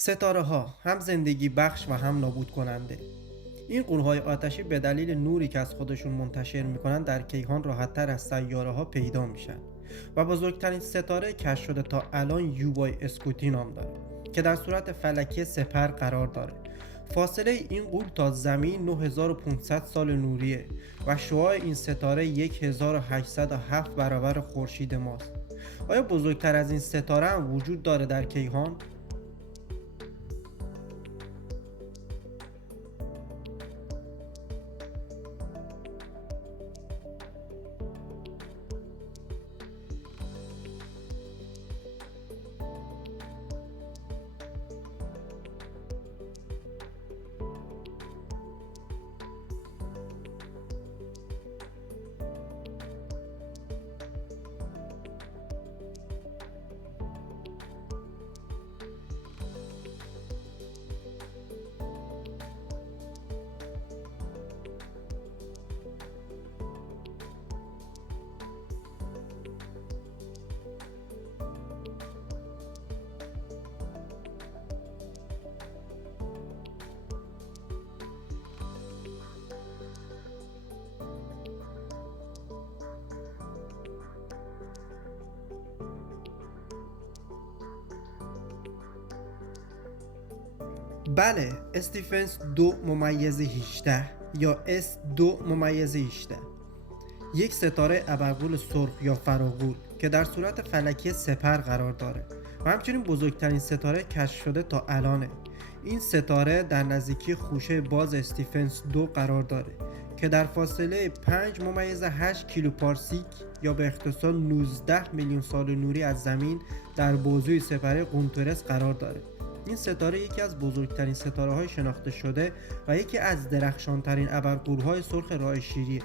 ستاره ها هم زندگی بخش و هم نابود کننده. این غول‌های آتشی به دلیل نوری که از خودشون منتشر میکنن در کیهان راحت‌تر از سیاره ها پیدا میشن و بزرگترین ستاره کشف شده تا الان یووای اسکوتی نام داره که در صورت فلکی سپر قرار داره. فاصله این غول تا زمین 9500 سال نوریه و شعاع این ستاره 1807 برابر خورشید ماست. آیا بزرگتر از این ستاره هم وجود داره در کیهان؟ بله، استیفنس 2 ممیز 18 یا S2 ممیز 18، یک ستاره ابرقول سرخ یا فراغول که در صورت فلکی سپر قرار داره و همچنین بزرگترین ستاره کشف شده تا الانه. این ستاره در نزدیکی خوشه باز استیفنس 2 قرار داره که در فاصله 5 ممیز 8 کیلوپارسیک یا به اختصار 19 میلیون سال نوری از زمین در بازوی سپره قونترس قرار داره. این ستاره یکی از بزرگترین ستاره‌های شناخته شده و یکی از درخشانترین ابرقول‌های سرخ راه شیریه.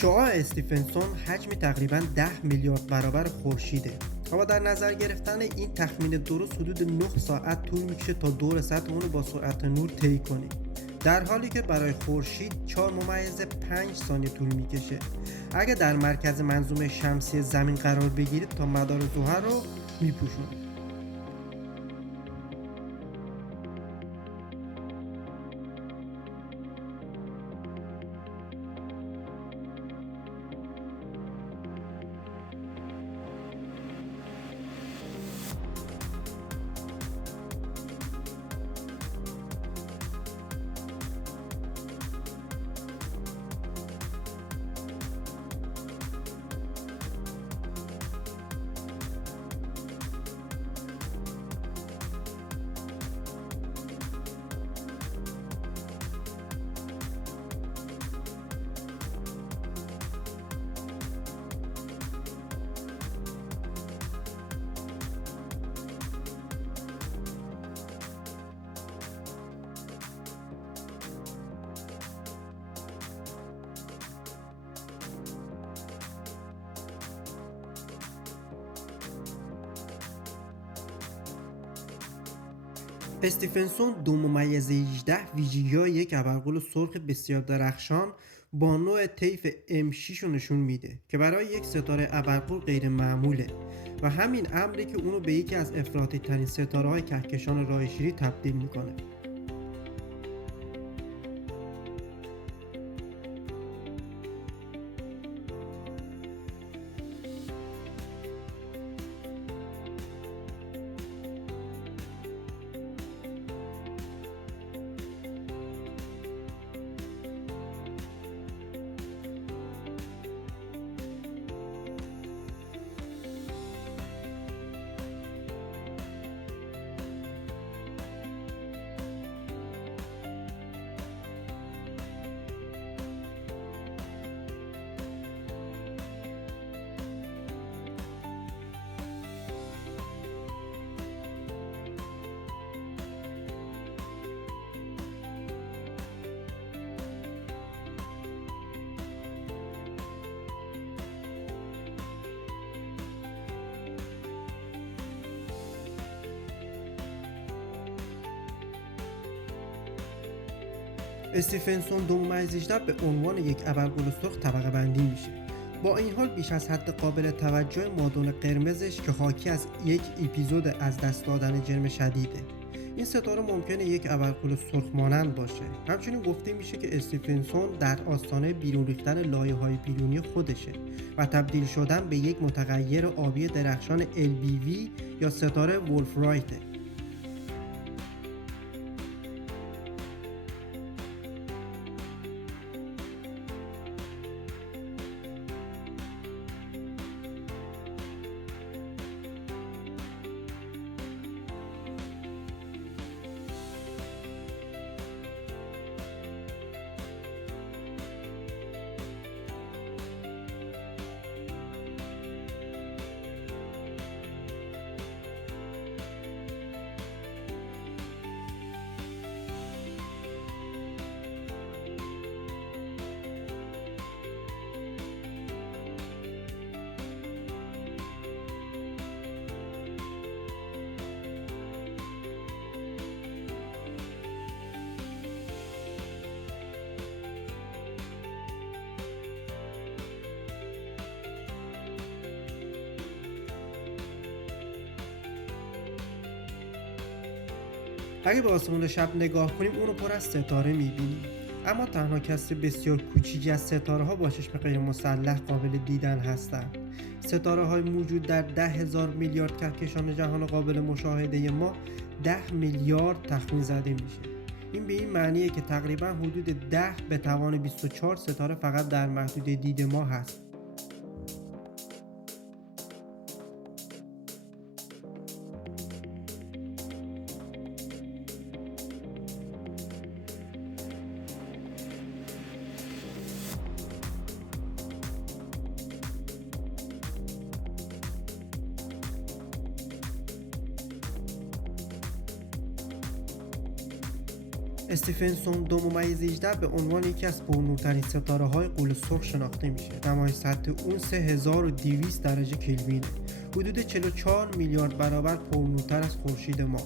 شعاع استیفنسون حجمی تقریباً 10 میلیارد برابر خورشیده و با در نظر گرفتن این تخمین درست حدود 9 ساعت طول میکشه تا دور سطح اون رو با سرعت نور طی کنیم، در حالی که برای خورشید 4 ممیز 5 ثانیه طول میکشه. اگه در مرکز منظومه شمسی زمین قرار بگیرید تا مدار زحل رو میپوشونه. استیفنسون 2 ممیز 18 ویژگی‌های یک ابرقول سرخ بسیار درخشان با نوع طیف M6 رو نشون میده که برای یک ستاره ابرقول غیر معموله و همین امری که اونو به یکی از افراطی ترین ستاره های کهکشان راه شیری تبدیل میکنه. استیفنسون 2.18 به عنوان یک ابرقول سرخ طبقه بندی میشه. با این حال بیش از حد قابل توجه مادون قرمزش که حاکی از یک اپیزود از دست دادن جرم شدیده. این ستاره ممکنه یک ابرقول سرخ مانند باشه. همچنین گفته میشه که استیفنسون در آستانه بیرون ریختن لایه‌های بیرونی خودشه و تبدیل شدن به یک متغیر آبی درخشان LBV یا ستاره ولفرایته. اگه به آسمون شب نگاه کنیم اونو پر از ستاره میبینیم، اما تنها کسر بسیار کوچیکی از ستاره ها با چشم غیر مسلح قابل دیدن هستند. ستاره های موجود در 10,000 میلیارد کهکشان جهان قابل مشاهده ما 10 میلیارد تخمین زده میشه. این به این معنیه که تقریبا حدود 10 به توان 24 ستاره فقط در محدوده دید ما هست. استیفنسون 2.18 به عنوان یکی از پرنورترین ستاره‌های غول سرخ شناخته میشه. نمای سطح اون 3200 درجه کلوینه، حدود 44 میلیارد برابر پرنورتر از خورشید ما.